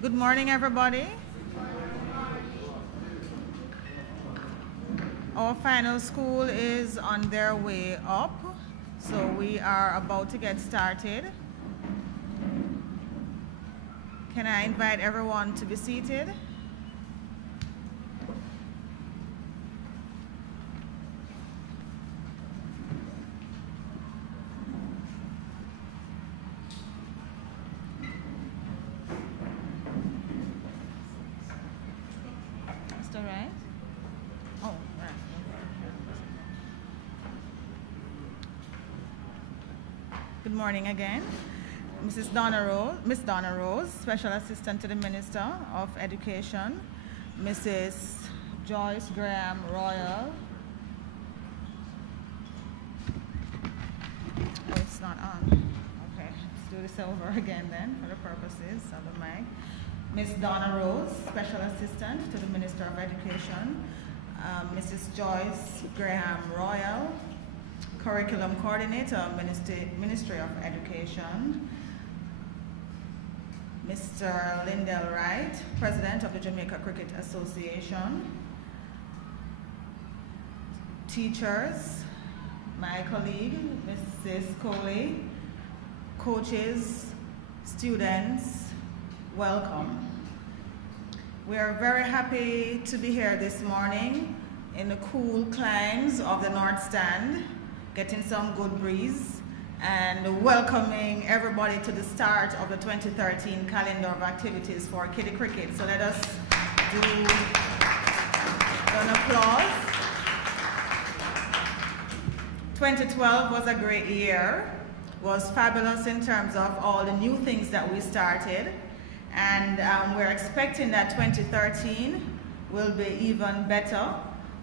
Good morning, everybody. Our final school is on their way up, so we are about to get started. Can I invite everyone to be seated? Good morning again. Miss Donna Rose, Special Assistant to the Minister of Education. Mrs. Joyce Graham Royal. Oh, it's not on. Okay, let's do this over again then for the purposes of the mic. Miss Donna Rose, Special Assistant to the Minister of Education. Mrs. Joyce Graham Royal, Curriculum Coordinator, Ministry of Education. Mr. Lindell Wright, President of the Jamaica Cricket Association. Teachers, my colleague, Mrs. Coley. Coaches, students, welcome. We are very happy to be here this morning in the cool climes of the North Stand, getting some good breeze, and welcoming everybody to the start of the 2013 calendar of activities for Kiddy Cricket. So let us do an applause. 2012 was a great year, was fabulous in terms of all the new things that we started, and we're expecting that 2013 will be even better,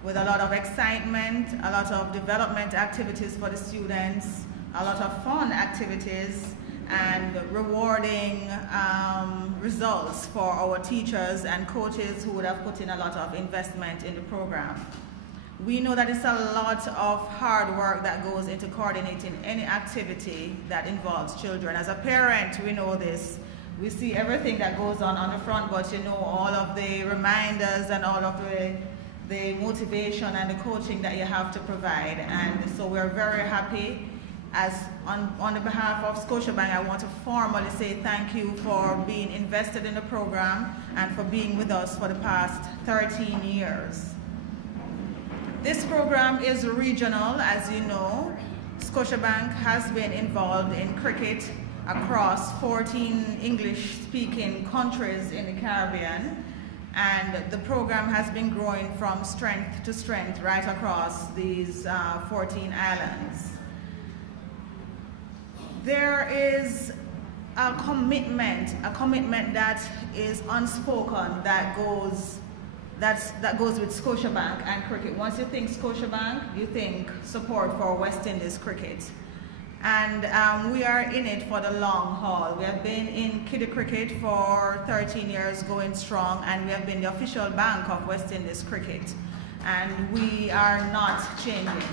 with a lot of excitement, a lot of development activities for the students, a lot of fun activities, and rewarding results for our teachers and coaches who would have put in a lot of investment in the program. We know that it's a lot of hard work that goes into coordinating any activity that involves children. As a parent, we know this. We see everything that goes on the front, but you know, all of the reminders and all of the motivation and the coaching that you have to provide. And so we're very happy. As on the behalf of Scotiabank, I want to formally say thank you for being invested in the program and for being with us for the past 13 years. This program is regional, as you know. Scotiabank has been involved in cricket across 14 English-speaking countries in the Caribbean, and the program has been growing from strength to strength right across these 14 islands. There is a commitment that is unspoken that goes with Scotiabank and cricket. Once you think Scotiabank, you think support for West Indies cricket. And we are in it for the long haul. We have been in Kiddy Cricket for 13 years, going strong, and we have been the official bank of West Indies cricket. And we are not changing.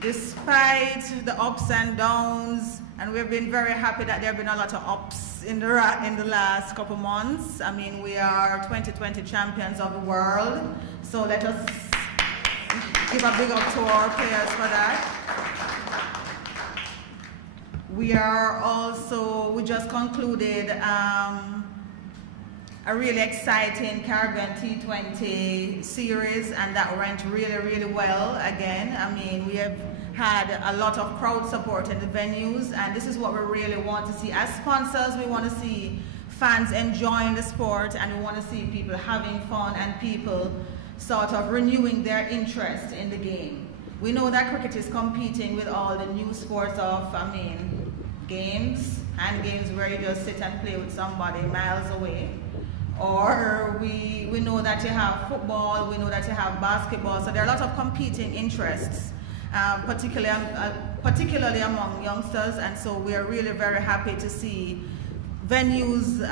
Despite the ups and downs, and we've been very happy that there have been a lot of ups in the last couple months. I mean, we are 2020 champions of the world, so let us give a big up to our players for that. We just concluded a really exciting Caribbean T20 series, and that went really, really well again. I mean, we have had a lot of crowd support in the venues, and this is what we really want to see. As sponsors, we want to see fans enjoying the sport, and we want to see people having fun and people sort of renewing their interest in the game. We know that cricket is competing with all the new sports of, games, hand games where you just sit and play with somebody miles away. Or we know that you have football, we know that you have basketball, so there are a lot of competing interests, particularly among youngsters, and so we are really very happy to see venues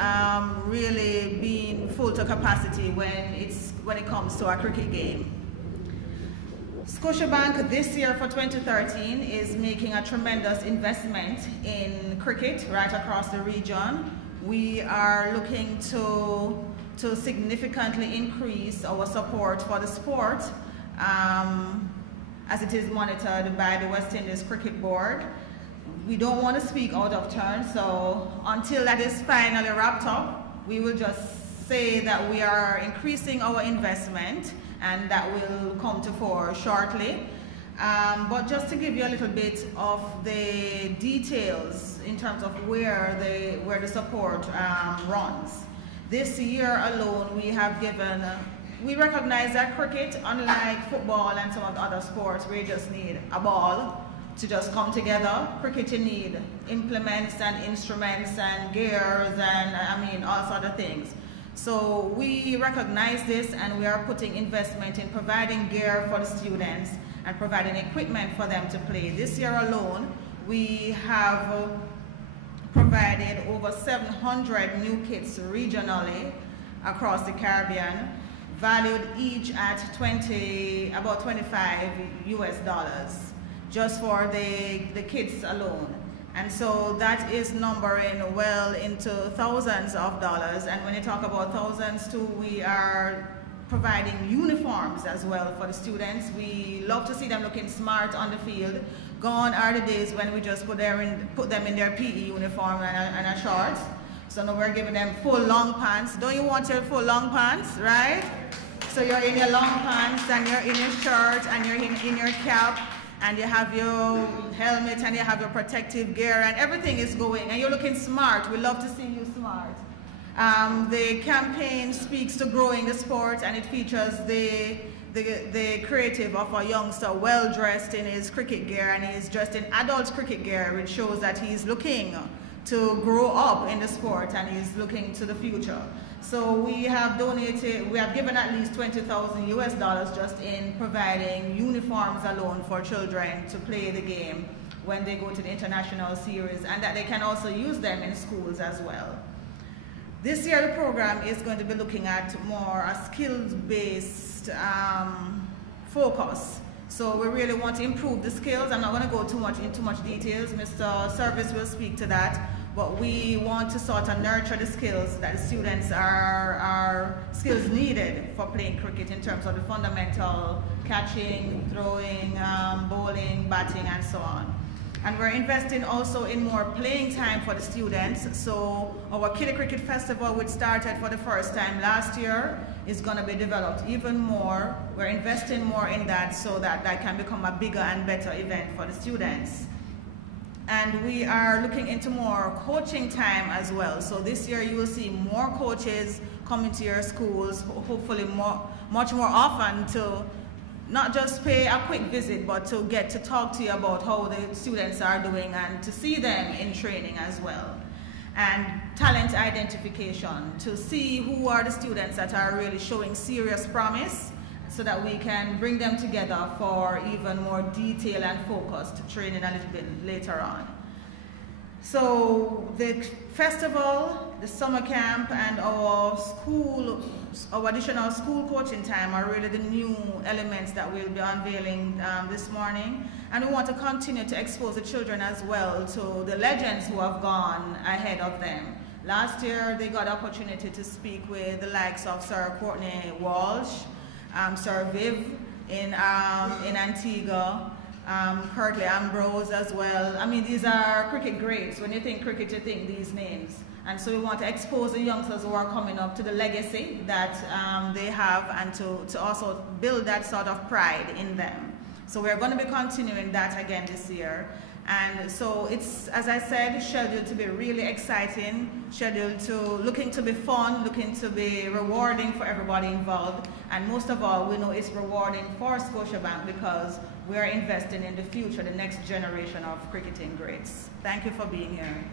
really being full to capacity when it comes to a cricket game. Scotiabank this year for 2013 is making a tremendous investment in cricket right across the region. We are looking to significantly increase our support for the sport as it is monitored by the West Indies Cricket Board. We don't want to speak out of turn, so until that is finally wrapped up, we will just say that we are increasing our investment, and that will come to fore shortly. But just to give you a little bit of the details in terms of where the support runs. This year alone, we recognize that cricket, unlike football and some of the other sports where you just need a ball to just come together, cricket you need implements and instruments and gears and all sorts of things. So we recognize this, and we are putting investment in providing gear for the students and providing equipment for them to play. This year alone, we have provided over 700 new kits regionally across the Caribbean, valued each at about $25 US, just for the kits alone. And so that is numbering well into thousands of dollars. And when you talk about thousands too, we are providing uniforms as well for the students. We love to see them looking smart on the field. Gone are the days when we just put them in their PE uniform and a shorts. So now we're giving them full long pants. Don't you want your full long pants, right? So you're in your long pants and you're in your shirt and you're in your cap, and you have your helmet and you have your protective gear, and everything is going, and you're looking smart. We love to see you smart. The campaign speaks to growing the sport, and it features the creative of a youngster well dressed in his cricket gear, and he's dressed in adult cricket gear, which shows that he's looking to grow up in the sport and he's looking to the future. So we have given at least $20,000 US just in providing uniforms alone for children to play the game when they go to the international series, and that they can also use them in schools as well. This year the program is going to be looking at more a skills-based focus. So we really want to improve the skills. I'm not going to go into too much details. Mr. Service will speak to that. But we want to sort of nurture the skills that the students are skills needed for playing cricket in terms of the fundamental catching, throwing, bowling, batting, and so on. And we're investing also in more playing time for the students. So our Kiddy Cricket Festival, which started for the first time last year, is going to be developed even more. We're investing more in that so that that can become a bigger and better event for the students. And we are looking into more coaching time as well. So this year you will see more coaches coming to your schools, hopefully much more often, to not just pay a quick visit, but to get to talk to you about how the students are doing and to see them in training as well. And talent identification, to see who are the students that are really showing serious promise, so that we can bring them together for even more detailed and focused training a little bit later on. So the festival, the summer camp, and our additional school coaching time are really the new elements that we'll be unveiling this morning. And we want to continue to expose the children as well to the legends who have gone ahead of them. Last year, they got the opportunity to speak with the likes of Sir Courtney Walsh, Sir Viv in Antigua, Curtly Ambrose as well. I mean, these are cricket greats. When you think cricket, you think these names. And so we want to expose the youngsters who are coming up to the legacy that they have, and to also build that sort of pride in them. So we're going to be continuing that again this year. And so it's, as I said, scheduled to be really exciting, looking to be fun, looking to be rewarding for everybody involved. And most of all, we know it's rewarding for Scotiabank because we're investing in the future, the next generation of cricketing greats. Thank you for being here.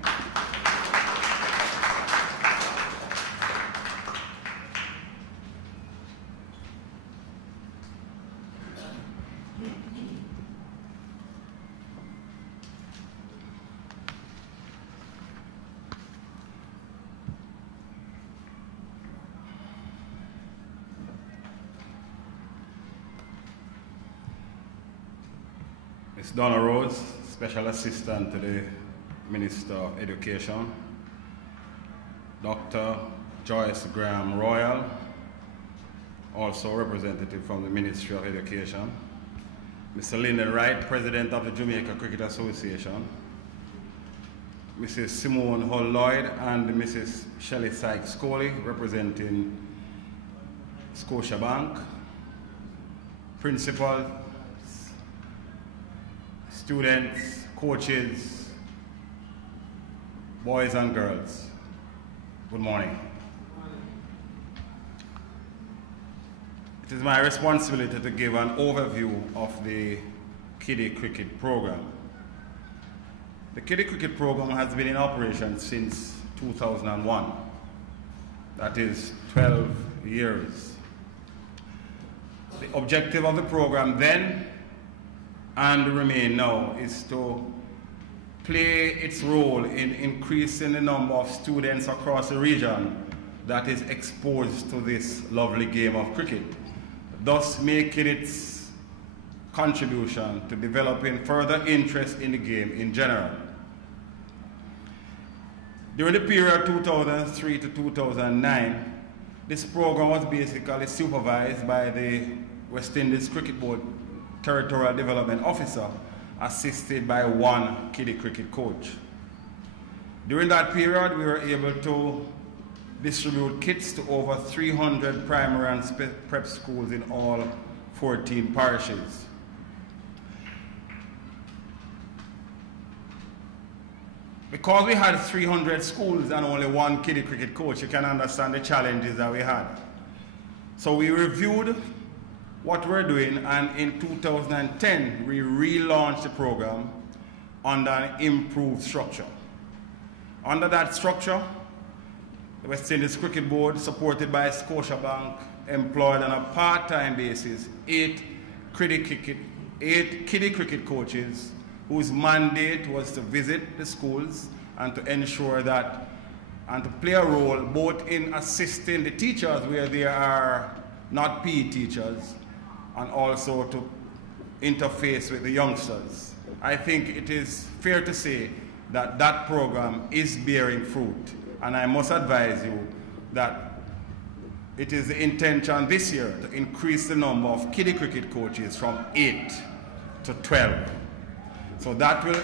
Ms. Donna Rose, Special Assistant to the Minister of Education. Dr. Joyce Graham Royal, also representative from the Ministry of Education. Mr. Lyndon Wright, President of the Jamaica Cricket Association. Mrs. Simone Hull Lloyd and Mrs. Shelley Sykes Coley, representing Scotiabank. Principals, students, coaches, boys and girls, good morning. It is my responsibility to give an overview of the Kiddy Cricket Programme. The Kiddy Cricket Programme has been in operation since 2001. That is 12 years. The objective of the program then and remain now is to play its role in increasing the number of students across the region that is exposed to this lovely game of cricket, thus making its contribution to developing further interest in the game in general. During the period 2003 to 2009, this program was basically supervised by the West Indies Cricket Board Territorial Development Officer, assisted by one Kiddy Cricket coach. During that period, we were able to distribute kits to over 300 primary and prep schools in all 14 parishes. Because we had 300 schools and only one Kiddy Cricket coach, you can understand the challenges that we had. So we reviewed what we're doing, and in 2010, we relaunched the program under an improved structure. Under that structure, the West Indies Cricket Board, supported by Scotiabank, employed on a part-time basis 8 Kiddy Cricket coaches whose mandate was to visit the schools and to ensure that, and to play a role both in assisting the teachers where there are not PE teachers, and also to interface with the youngsters. I think it is fair to say that that program is bearing fruit, and I must advise you that it is the intention this year to increase the number of Kiddy Cricket coaches from 8 to 12. So that will,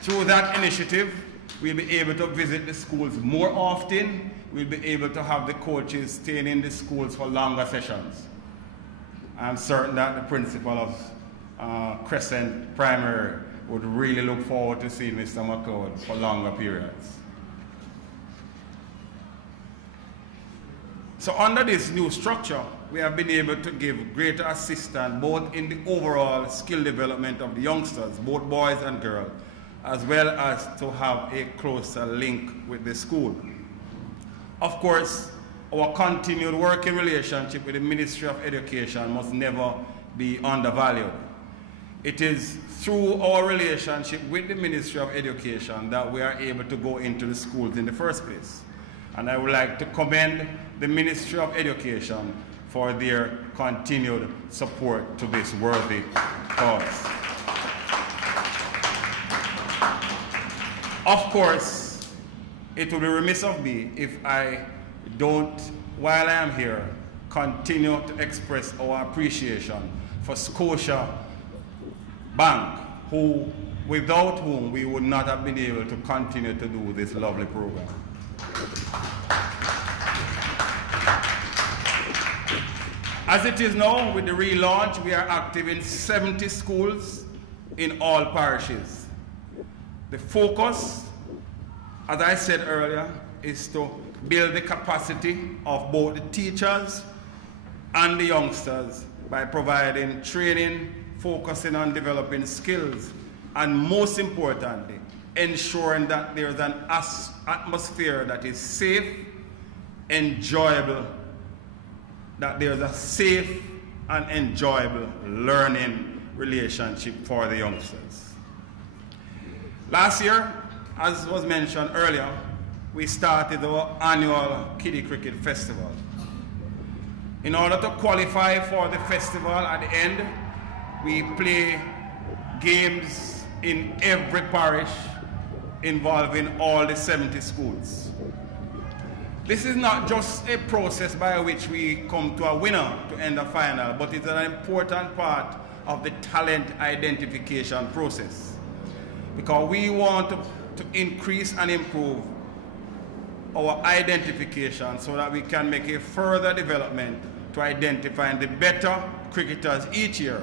through that initiative, we'll be able to visit the schools more often. We'll be able to have the coaches staying in the schools for longer sessions. I'm certain that the principal of Crescent Primary would really look forward to seeing Mr. McLeod for longer periods. So under this new structure, we have been able to give greater assistance both in the overall skill development of the youngsters, both boys and girls, as well as to have a closer link with the school. Of course, our continued working relationship with the Ministry of Education must never be undervalued. It is through our relationship with the Ministry of Education that we are able to go into the schools in the first place. And I would like to commend the Ministry of Education for their continued support to this worthy cause. Of course, it would be remiss of me if I don't, while I am here, continue to express our appreciation for Scotia Bank, without whom we would not have been able to continue to do this lovely program. As it is now, with the relaunch, we are active in 70 schools in all parishes. The focus, as I said earlier, is to build the capacity of both the teachers and the youngsters by providing training, focusing on developing skills, and most importantly, ensuring that there's an atmosphere that is safe, enjoyable, that there's a safe and enjoyable learning relationship for the youngsters. Last year, as was mentioned earlier, we started our annual Kiddy Cricket Festival. In order to qualify for the festival at the end, we play games in every parish involving all the 70 schools. This is not just a process by which we come to a winner to end the final, but it's an important part of the talent identification process, because we want to increase and improve our identification so that we can make a further development to identifying the better cricketers each year,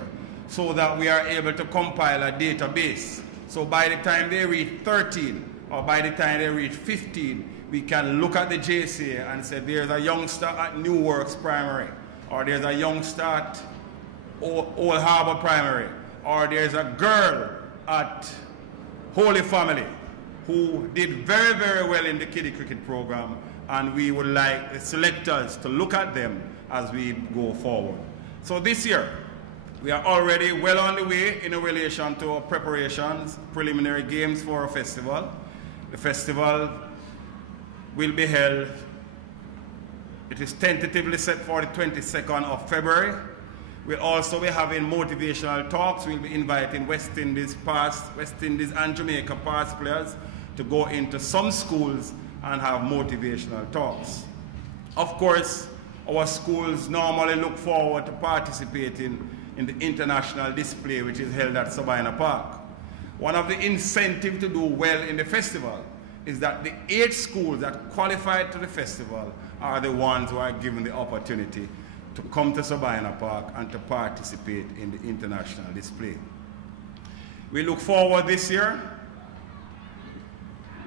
so that we are able to compile a database. So by the time they reach 13 or by the time they reach 15, we can look at the JCA and say there's a youngster at New Works Primary, or there's a youngster at Old Harbour Primary, or there's a girl at Holy Family who did very, very well in the Kiddy Cricket Programme, and we would like the selectors to look at them as we go forward. So this year, we are already well on the way in relation to our preparations, preliminary games for our festival. The festival will be held, it is tentatively set for the 22nd of February. We'll also be having motivational talks. We'll be inviting West Indies and Jamaica past players to go into some schools and have motivational talks. Of course, our schools normally look forward to participating in the international display which is held at Sabina Park. One of the incentives to do well in the festival is that the 8 schools that qualified to the festival are the ones who are given the opportunity to come to Sabina Park and to participate in the international display. We look forward this year.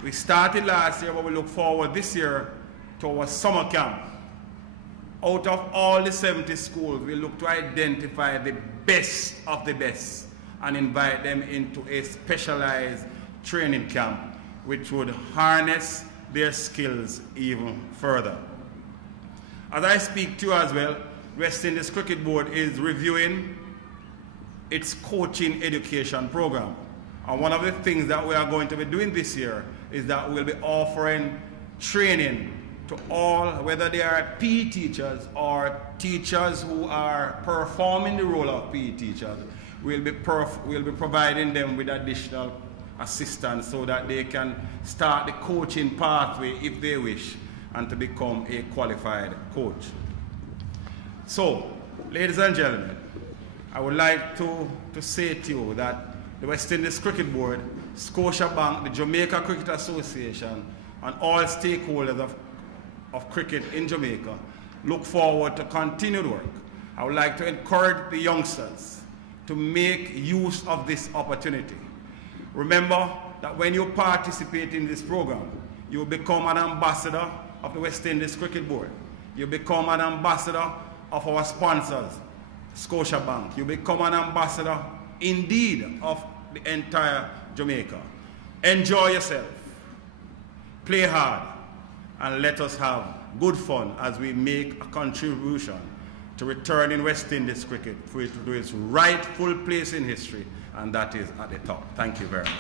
We started last year, but we look forward this year to our summer camp. Out of all the 70 schools, we look to identify the best of the best and invite them into a specialized training camp which would harness their skills even further. As I speak to you as well, West Indies Cricket Board is reviewing its coaching education program. And one of the things that we are going to be doing this year is that we'll be offering training to all, whether they are PE teachers or teachers who are performing the role of PE teachers. We'll be providing them with additional assistance so that they can start the coaching pathway if they wish and to become a qualified coach. So, ladies and gentlemen, I would like to say to you that the West Indies Cricket Board, Scotiabank, the Jamaica Cricket Association, and all stakeholders of cricket in Jamaica look forward to continued work. I would like to encourage the youngsters to make use of this opportunity. Remember that when you participate in this program, you become an ambassador of the West Indies Cricket Board. You become an ambassador of our sponsors, Scotiabank. You become an ambassador, indeed, of the entire Jamaica. Enjoy yourself, play hard, and let us have good fun as we make a contribution to returning West Indies cricket for it to do its rightful place in history, and that is at the top. Thank you very much.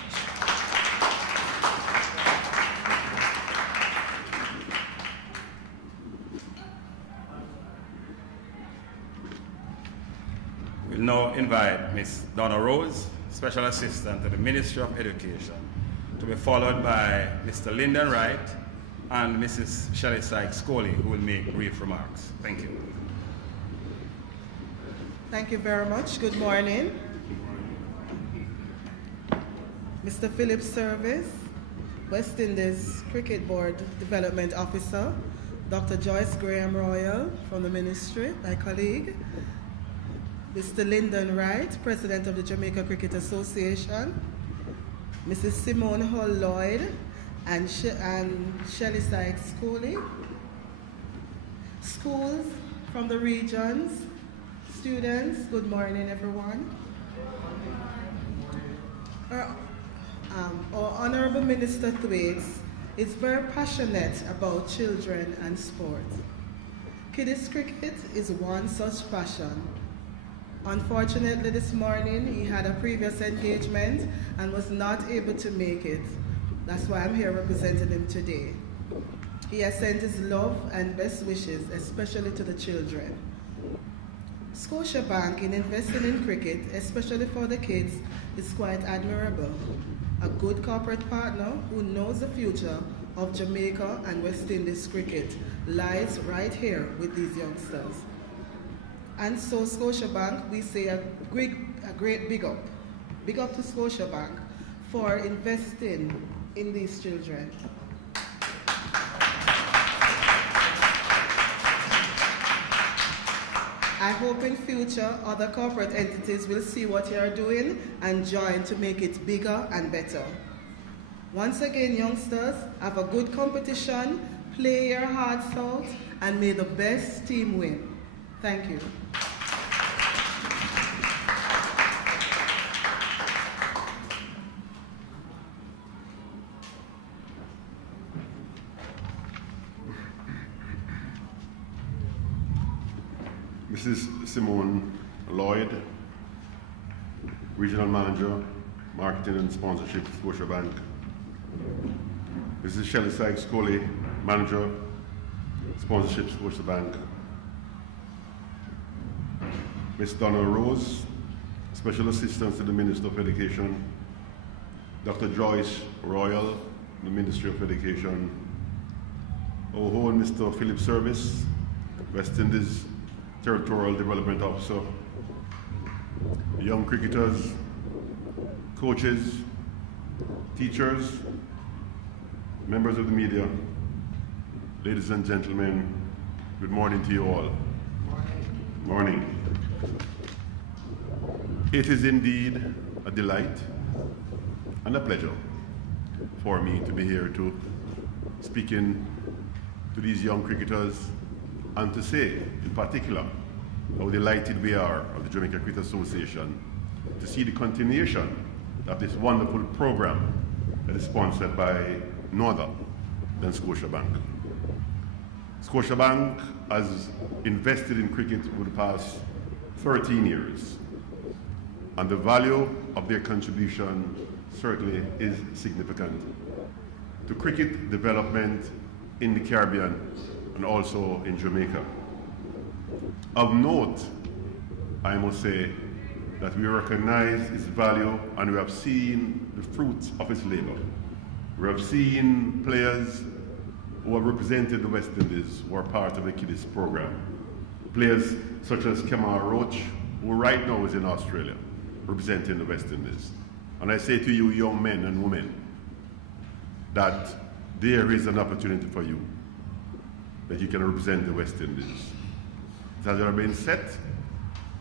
We'll now invite Ms. Donna Rose, Special Assistant to the Ministry of Education, to be followed by Mr. Lyndon Wright and Mrs. Shelley Sykes-Coley, who will make brief remarks. Thank you. Thank you very much. Good morning. Mr. Phillip Service, West Indies Cricket Board Development Officer, Dr. Joyce Graham Royal from the Ministry, my colleague, Mr. Lyndon Wright, President of the Jamaica Cricket Association, Mrs. Simone Hull Lloyd, and Shelley Sykes-Coley, schools from the regions, students, good morning everyone. Our Honourable Minister Thwaites is very passionate about children and sport. Kiddies cricket is one such passion. Unfortunately, this morning he had a previous engagement and was not able to make it. That's why I'm here representing him today. He has sent his love and best wishes, especially to the children. Scotiabank in investing in cricket, especially for the kids, is quite admirable. A good corporate partner who knows the future of Jamaica and West Indies cricket lies right here with these youngsters. And so Scotiabank, we say a great big up. Big up to Scotiabank for investing in these children. I hope in future other corporate entities will see what you are doing and join to make it bigger and better. Once again, youngsters, have a good competition, play your hearts out, and may the best team win. Thank you. Mrs. Simone Lloyd, Regional Manager, Marketing and Sponsorship, Scotiabank. Mrs. Shelley Sykes-Coley, Manager, Sponsorship, Scotiabank. Ms. Donna Rose, Special Assistant to the Minister of Education. Dr. Joyce Royal, the Ministry of Education. Our own Mr. Phillip Service, West Indies Territorial Development Officer, young cricketers, coaches, teachers, members of the media, ladies and gentlemen, good morning to you all. Morning. It is indeed a delight and a pleasure for me to be here to speaking to these young cricketers and to say, in particular, how delighted we are of the Jamaica Cricket Association to see the continuation of this wonderful program that is sponsored by no other than Scotiabank. Scotiabank has invested in cricket over the past 13 years, and the value of their contribution certainly is significant to cricket development in the Caribbean and also in Jamaica. Of note, I must say that we recognize its value and we have seen the fruits of its labor. We have seen players who have represented the West Indies who are part of the Kiddies program. Players such as Kemal Roach, who right now is in Australia, representing the West Indies. And I say to you, young men and women, that there is an opportunity for you that you can represent the West Indies. It has already been set,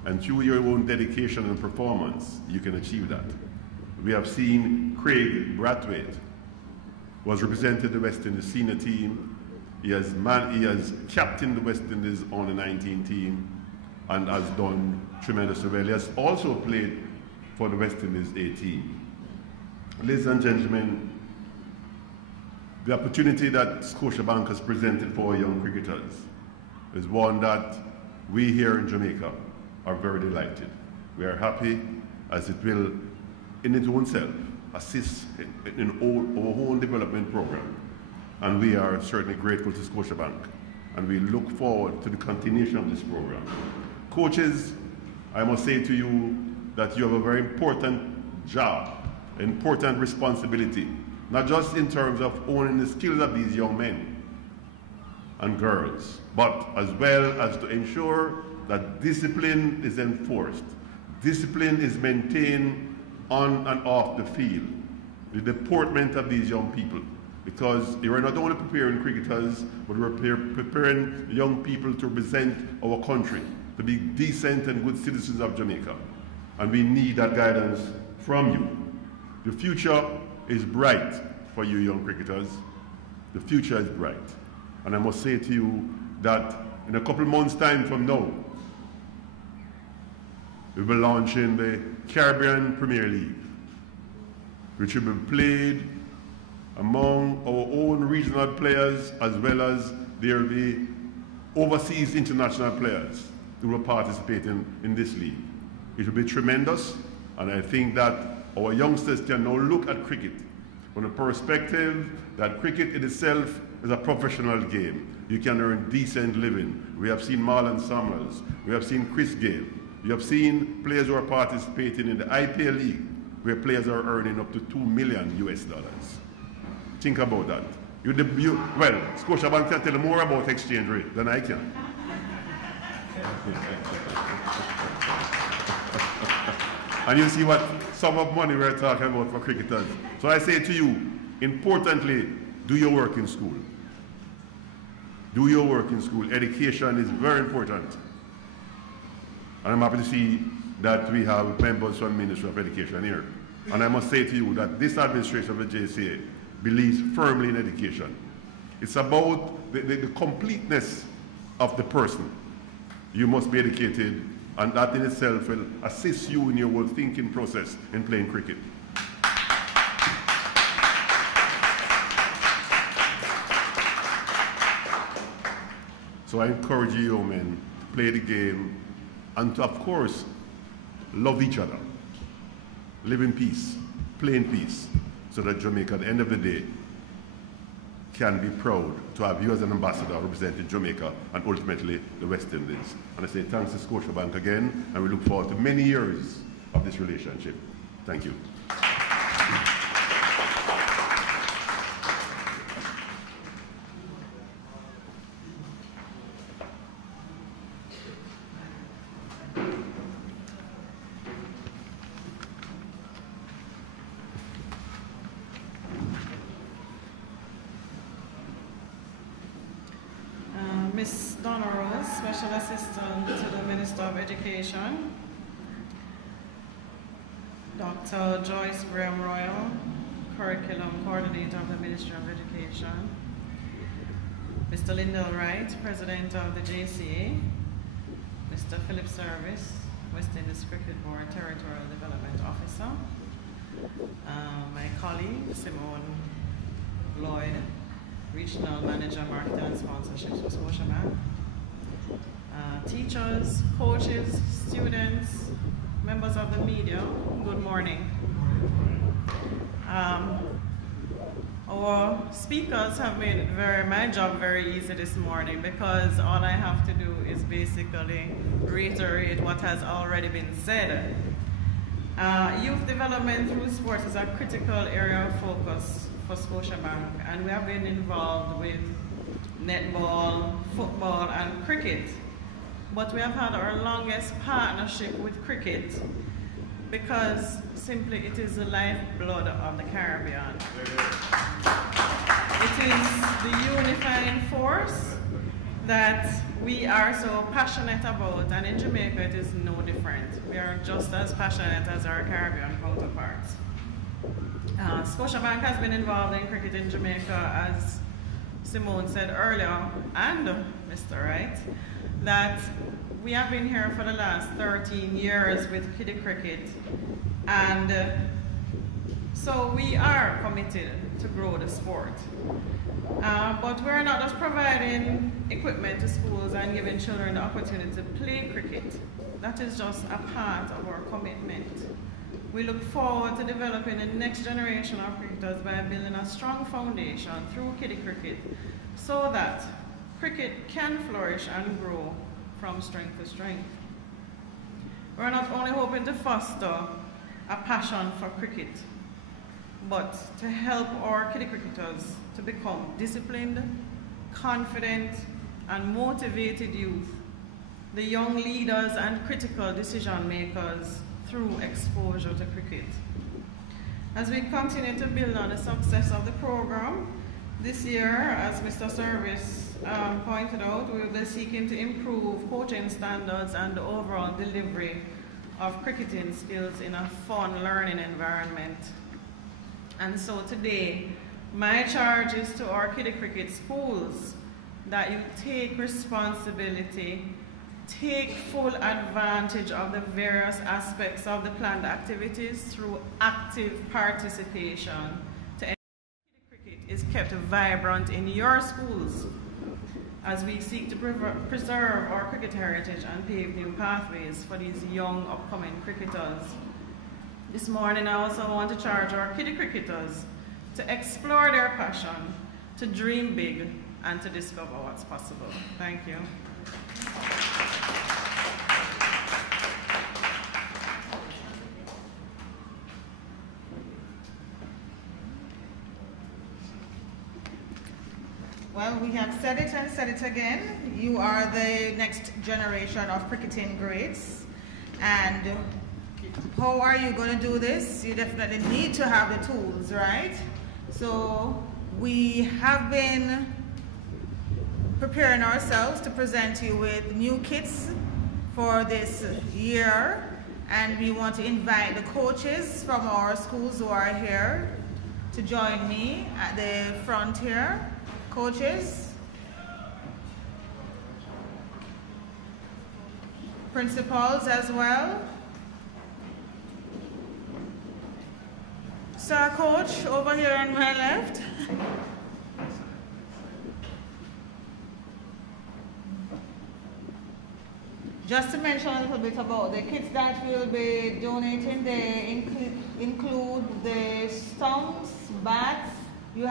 and through your own dedication and performance, you can achieve that. We have seen Craig Brathwaite, who has represented the West Indies senior team. He has captained the West Indies on the 19 team and has done tremendously well. He has also played for the West Indies A team. Ladies and gentlemen, the opportunity that Scotiabank has presented for young cricketers is one that we here in Jamaica are very delighted. We are happy as it will, in its own self, assist in our own development program. And we are certainly grateful to Scotiabank. And we look forward to the continuation of this program. Coaches, I must say to you that you have a very important job, important responsibility, not just in terms of owning the skills of these young men and girls, but as well as to ensure that discipline is enforced. Discipline is maintained on and off the field. The deportment of these young people, because you are not only preparing cricketers, but we're preparing young people to represent our country, to be decent and good citizens of Jamaica. And we need that guidance from you. The future is bright for you young cricketers. The future is bright. And I must say to you that in a couple of months' time from now, we will be launching the Caribbean Premier League, which will be played among our own regional players as well as there will be overseas international players who will participate in this league. It will be tremendous, and I think that our youngsters can now look at cricket from the perspective that cricket in itself is a professional game. You can earn decent living. We have seen Marlon Summers, we have seen Chris Gale, you have seen players who are participating in the IPL League, where players are earning up to $2 million US. Think about that. Well, Scotiabank can tell you more about exchange rate than I can. And you see what sum of money we're talking about for cricketers. So I say to you, importantly, do your work in school. Do your work in school. Education is very important. And I'm happy to see that we have members from the Ministry of Education here. And I must say to you that this administration of the JCA believes firmly in education. It's about the completeness of the person. You must be educated, and that in itself will assist you in your whole thinking process in playing cricket. So I encourage you, young men, to play the game and to, of course, love each other, live in peace, play in peace, so that Jamaica, at the end of the day, can be proud to have you as an ambassador representing Jamaica and ultimately the West Indies. And I say thanks to Scotiabank again, and we look forward to many years of this relationship. Thank you. Ms. Donna Rose, Special Assistant to the Minister of Education. Dr. Joyce Graham Royal, Curriculum Coordinator of the Ministry of Education. Mr. Lyndell Wright, President of the JCA. Mr. Phillip Service, West Indies Cricket Board Territorial Development Officer. My colleague, Simone Lloyd, Regional Manager, Marketing and Sponsorships for Scotiabank. Teachers, coaches, students, members of the media, good morning. Our speakers have made my job very easy this morning, because all I have to do is basically reiterate what has already been said. Youth development through sports is a critical area of focus for Scotiabank, and we have been involved with netball, football, and cricket. But we have had our longest partnership with cricket, because simply it is the lifeblood of the Caribbean. It is the unifying force that we are so passionate about, and in Jamaica it is no different. We are just as passionate as our Caribbean counterparts. Scotiabank has been involved in cricket in Jamaica, as Simone said earlier, and Mr. Wright, that we have been here for the last 13 years with Kiddy Cricket, and so we are committed to grow the sport. But we're not just providing equipment to schools and giving children the opportunity to play cricket. That is just a part of our commitment. We look forward to developing the next generation of cricketers by building a strong foundation through Kiddy Cricket, so that cricket can flourish and grow from strength to strength. We're not only hoping to foster a passion for cricket, but to help our Kiddy cricketers to become disciplined, confident, and motivated youth, the young leaders and critical decision makers through exposure to cricket. As we continue to build on the success of the program, this year, as Mr. Service pointed out, we will be seeking to improve coaching standards and the overall delivery of cricketing skills in a fun learning environment. And so today, my charge is to our Kiddy Cricket schools that you take responsibility, take full advantage of the various aspects of the planned activities through active participation to ensure Kiddy Cricket is kept vibrant in your schools as we seek to preserve our cricket heritage and pave new pathways for these young upcoming cricketers. This morning I also want to charge our Kiddy cricketers to explore their passion, to dream big, and to discover what's possible. Thank you. Well, we have said it and said it again. You are the next generation of cricketing greats. And how are you going to do this? You definitely need to have the tools, right? So we have been preparing ourselves to present you with new kits for this year. And we want to invite the coaches from our schools who are here to join me at the front here. Coaches, principals as well. Star coach over here on my left. Just to mention a little bit about the kits that we'll be donating, they include the stumps, bats. You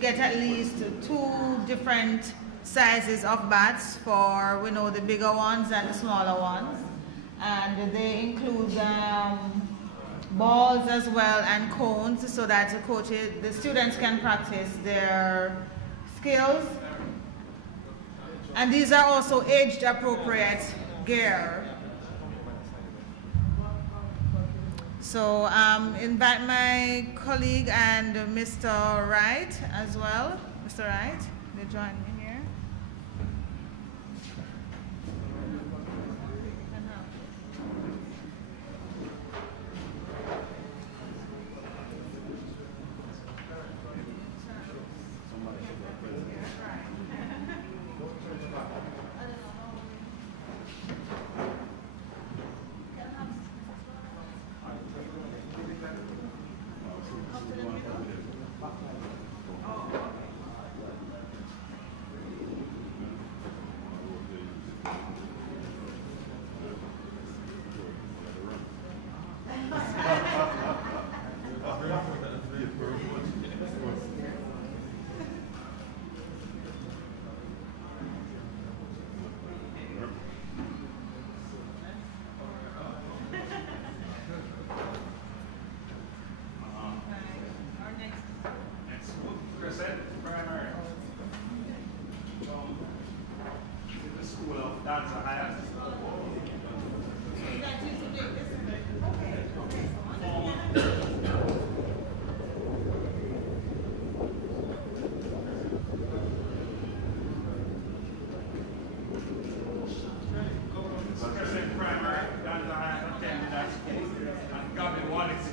get at least 2 different sizes of bats for, we know, the bigger ones and the smaller ones. And they include balls as well and cones so that the students can practice their skills. And these are also age appropriate gear. So invite my colleague and Mr. Wright as well. Mr. Wright, they join me here.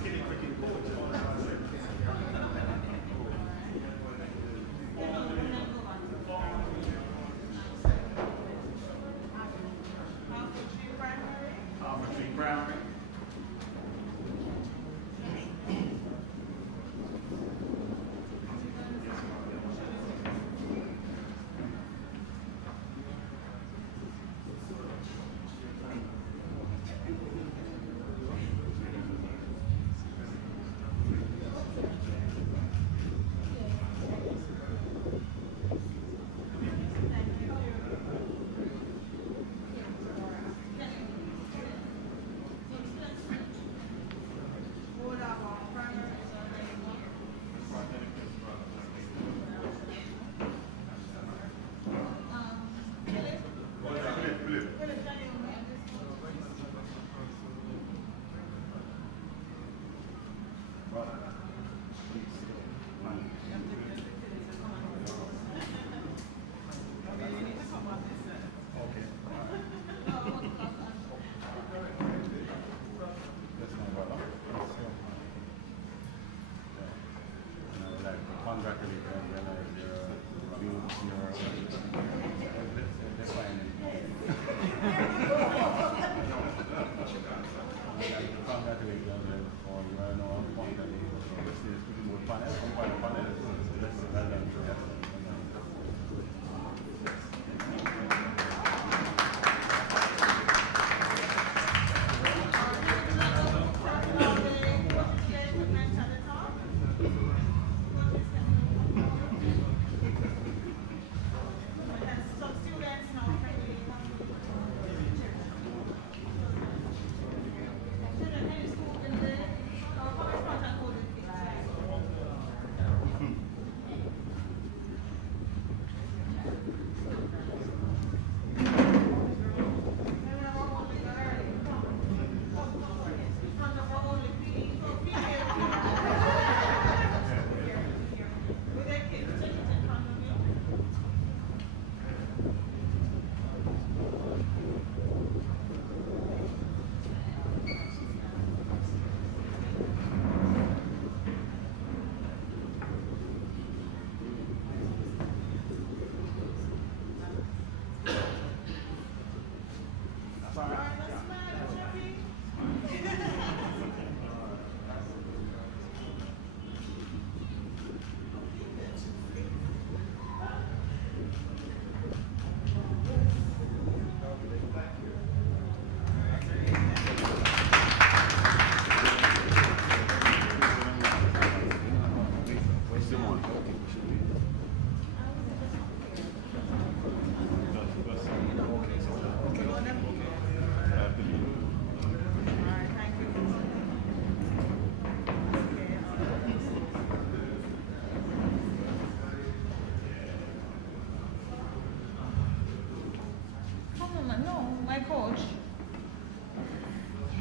Kiddy Cricket Coaches.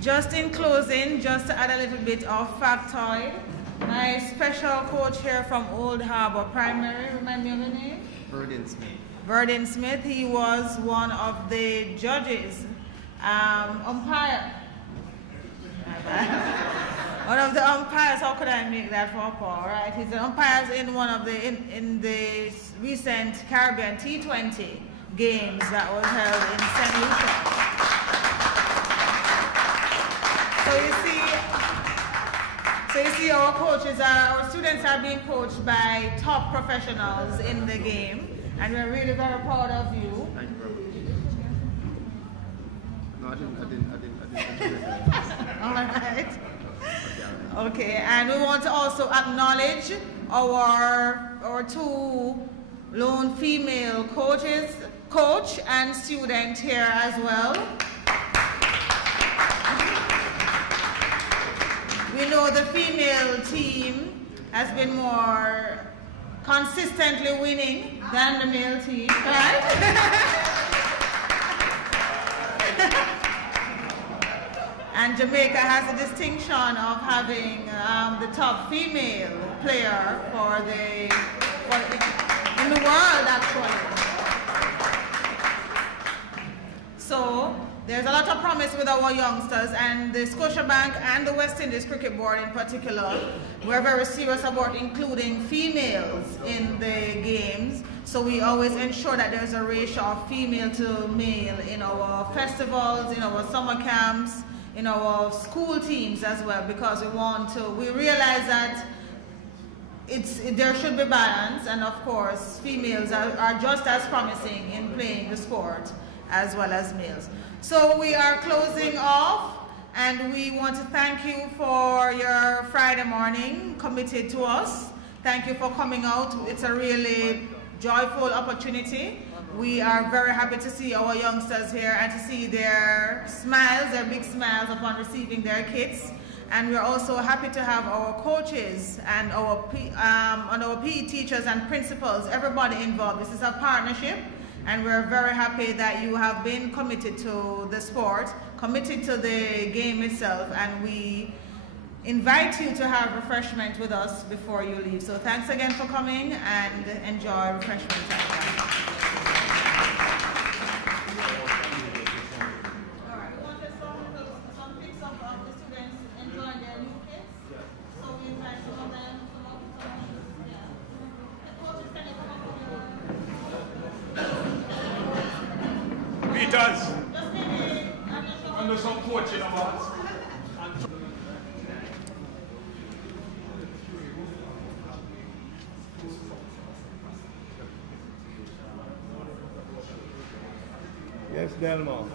Just in closing, just to add a little bit of factoid, my special coach here from Old Harbour Primary, remind me of the name? Verdin Smith. Verdin Smith, he was one of the judges, umpire. One of the umpires, how could I make that for Paul, right? He's an umpire in one of the, in the recent Caribbean T20 games that was held in St. Lucia. So you see our coaches, our students are being coached by top professionals in the game, and we're really very proud of you. Thank you very much. No, I didn't. All right. Okay, and we want to also acknowledge our two lone female coaches, coach and student here as well. We know the female team has been more consistently winning than the male team, right? And Jamaica has the distinction of having the top female player in the world, actually. So there's a lot of promise with our youngsters, and the Scotiabank and the West Indies Cricket Board in particular, we're very serious about including females in the games. So we always ensure that there's a ratio of female to male in our festivals, in our summer camps, in our school teams as well, because we realize that there should be balance, and of course females are just as promising in playing the sport as well as males. So we are closing off, and we want to thank you for your Friday morning committed to us. Thank you for coming out. It's a really joyful opportunity. We are very happy to see our youngsters here and to see their smiles, their big smiles upon receiving their kits. And we're also happy to have our coaches and our PE teachers and principals, everybody involved. This is a partnership, and we're very happy that you have been committed to the sport, committed to the game itself, and we invite you to have refreshment with us before you leave. So thanks again for coming, and enjoy refreshment time. Peters, under some coaching of us. Yes, Delmo.